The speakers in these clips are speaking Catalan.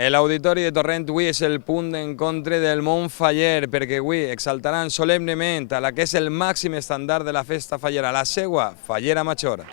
L'auditori de Torrent avui és el punt d'encontre del món faller, perquè avui exaltaran solemnement a la que és el màxim estàndard de la festa fallera, la seua Fallera Major.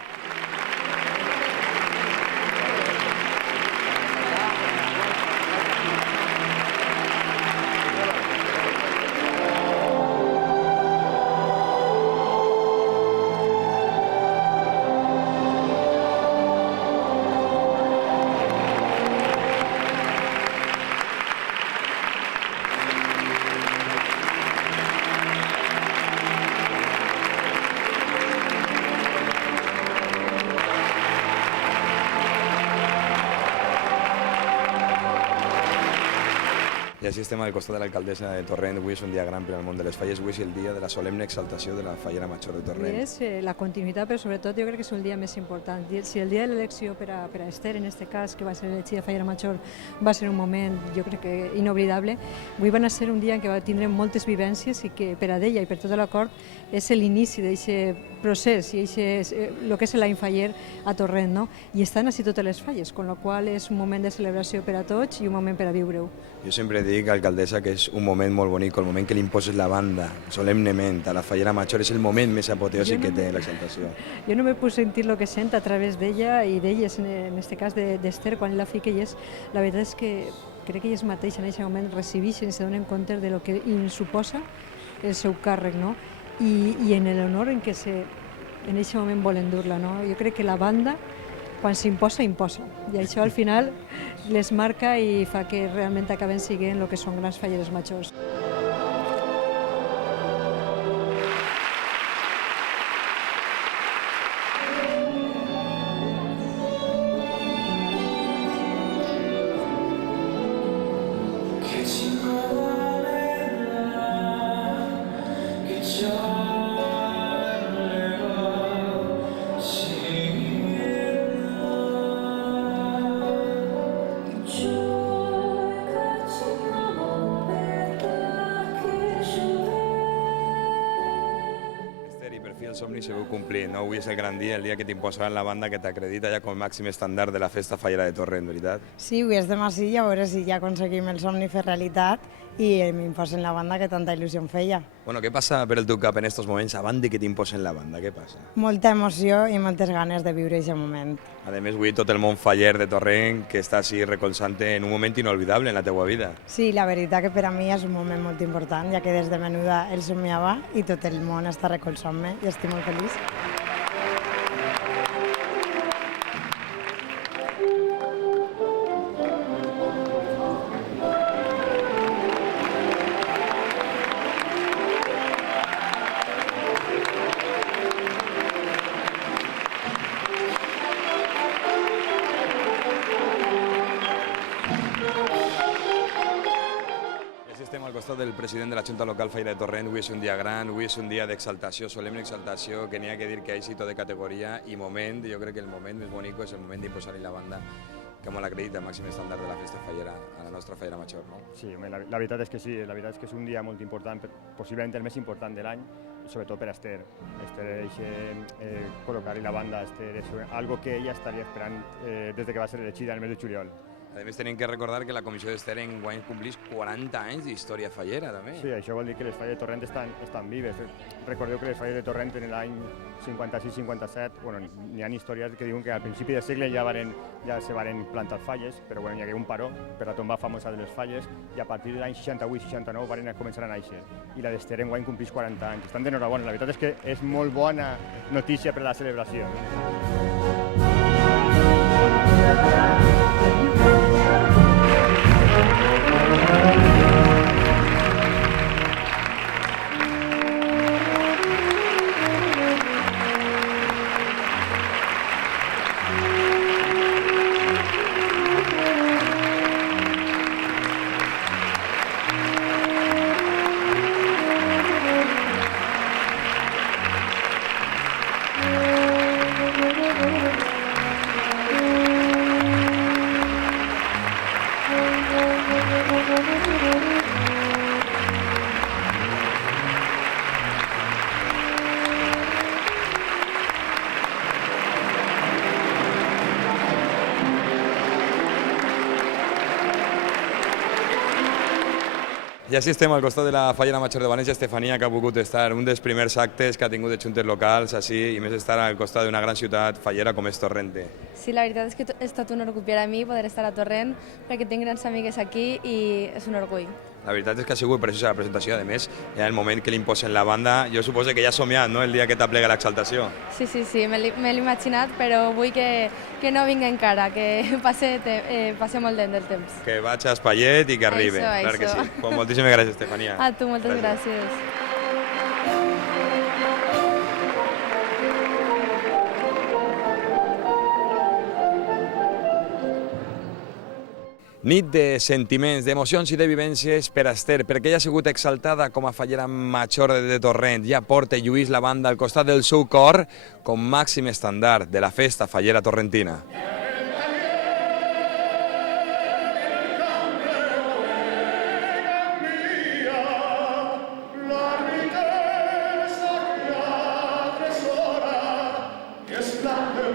I així estem al costat de l'alcaldessa de Torrent. Avui és un dia gran per al món de les falles. Avui és el dia de la solemne exaltació de la Fallera Major de Torrent. I és la continuïtat, però sobretot jo crec que és el dia més important. Si el dia de l'elecció per a Esther, en aquest cas, que va ser elegida Fallera Major, va ser un moment, jo crec que inoblidable, avui va ser un dia en què va tindre moltes vivències i que per a ella i per tot l'acord és l'inici d'aquest procés i el que és l'any faller a Torrent, no? I estan així totes les falles, amb la qual és un moment de celebració per a tots i un moment per a viure-ho. Jo sempre dic, alcaldessa, que és un moment molt bonic, el moment que li imposes la banda, solemnement, a la Fallera Major, és el moment més apoteòsic que té l'exaltació. Jo no me puc sentir el que sent a través d'ella i d'elles, en aquest cas d'Esther, quan la fica, i la veritat és que crec que elles mateixes en aquest moment recibeixen i se donen compte de lo que suposa el seu càrrec, no? I en l'honor en què en aquest moment volen dur-la, no? Jo crec que la banda, quan s'imposa, imposa. I això al final les marca i fa que realment acaben sent el que són grans falleres majors. El somni se veu complir, no? Avui és el gran dia, el dia que t'imposaran la banda que t'acredita ja com a màxim estàndard de la festa fallera de Torrent, veritat? Sí, avui estem així a veure si ja aconseguim el somni fer realitat i m'imposen la banda que tanta il·lusió em feia. Bueno, què passa per el teu cap en aquests moments abans de que t'imposen la banda? Què passa? Molta emoció i moltes ganes de viure aquest moment. A més, avui tot el món faller de Torrent que està així recolzant-te en un moment inolvidable en la teua vida. Sí, la veritat que per a mi és un moment molt important, ja que des de menuda el somiava i tot el món està recolzant-me i estic molt feliç. Estem al costat del president de la Junta Local Fallera de Torrent. Avui és un dia gran, avui és un dia d'exaltació, solemne exaltació, que n'hi ha que dir que ha èxito de categoria i moment. Jo crec que el moment més bonic és el moment d'imposar-li la banda que molt acredita el màxim estàndard de la festa fallera, a la nostra Fallera Major, no? Sí, home, la veritat és que sí, la veritat és que és un dia molt important, possiblement el més important de l'any, sobretot per a Esther. Esther, col·locar-li la banda a Esther és algo que ella estaria esperant des de que va ser elegida el mes de juliol. A més, tenim que recordar que la Comissió d'Esther enguany complís 40 anys d'història fallera, també. Sí, això vol dir que les falles de Torrent estan vives. Recordeu que les falles de Torrent en l'any 56-57, bueno, n'hi ha històries que diuen que al principi del segle ja se varen plantar falles, però bueno, hi hagué un paró per la tomba famosa de les falles i a partir de l'any 68-69 varen començar a néixer. I la d'Esther enguany complís 40 anys. Estan d'enhorabona. La veritat és que és molt bona notícia per a la celebració. I així estem al costat de la Fallera Major de València, Estefania, que ha pogut estar un dels primers actes que ha tingut de juntes locals, així, i més estar al costat d'una gran ciutat fallera com és Torrente. Sí, la veritat és que és tot un orgull per a mi poder estar a Torrent, perquè tinc grans amigues aquí i és un orgull. La veritat és que ha sigut preciosa la presentació, a més, ja el moment que li imposen la banda, jo suposo que ja has somiat, no?, el dia que t'aplega l'exaltació. Sí, me l'he imaginat, però vull que no vingui encara, que passe molt lent del temps. Que vaig a Espallet i que arribi, clar que sí. Pues moltíssimes gràcies, Estefania. A tu, moltes gràcies. Nit de sentiments, d'emocions i de vivències per a Esther, perquè ella ha sigut exaltada com a fallera major de Torrent. Ja porta i lluís la banda al costat del seu cor com màxim estàndard de la festa fallera torrentina. La